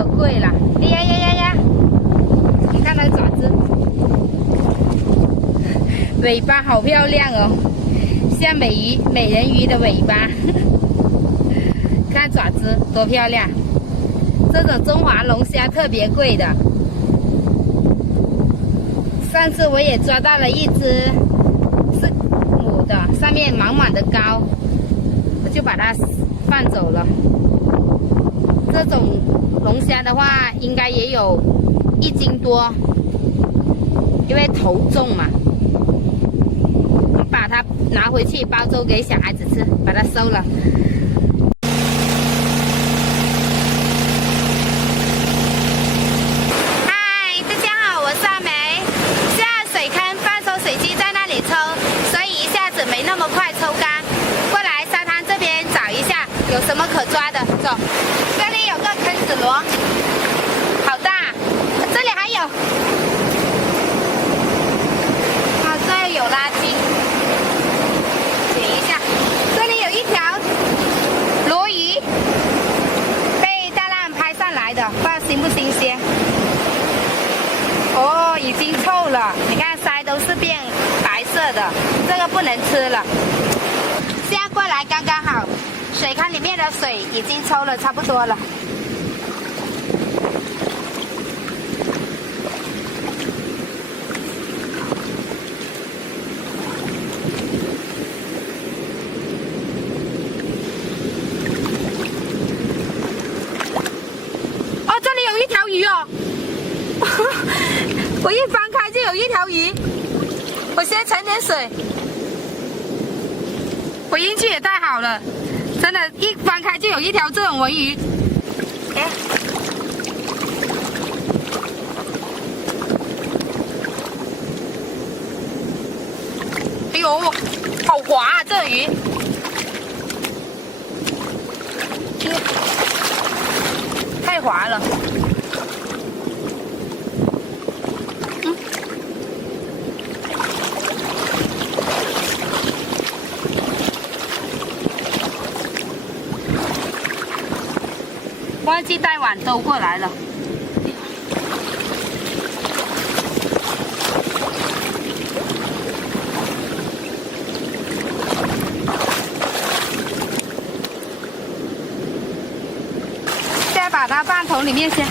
可贵了。呀呀呀呀！你看那个爪子，尾巴好漂亮哦，像美人鱼的尾巴。看爪子多漂亮！这种中华龙虾特别贵的。上次我也抓到了一只是母的，上面满满的膏，我就把它放走了。这种龙虾的话，应该也有1斤多，因为头重嘛。我把它拿回去煲粥给小孩子吃，把它收了。嗨，大家好，我是阿梅。现在水坑放收水机在那里抽，所以一下子没那么快抽干。过来沙滩这边找一下有什么可抓的，走。这里有个坑子螺，好大，这里还有，啊，这里有垃圾，捡一下。这里有一条鲈鱼，被大浪拍上来的，不知道新不新鲜。哦，已经臭了，你看鳃都是变白色的，这个不能吃了。现在过来刚刚好。水坑里面的水已经抽了差不多了。哦，这里有一条鱼哦！我一翻开就有一条鱼。我先盛点水。我运气也太好了。真的，一翻开就有一条这种文鱼。哎，哎呦，好滑啊，这鱼！太滑了。忘记带碗兜过来了。现在把它放桶里面先。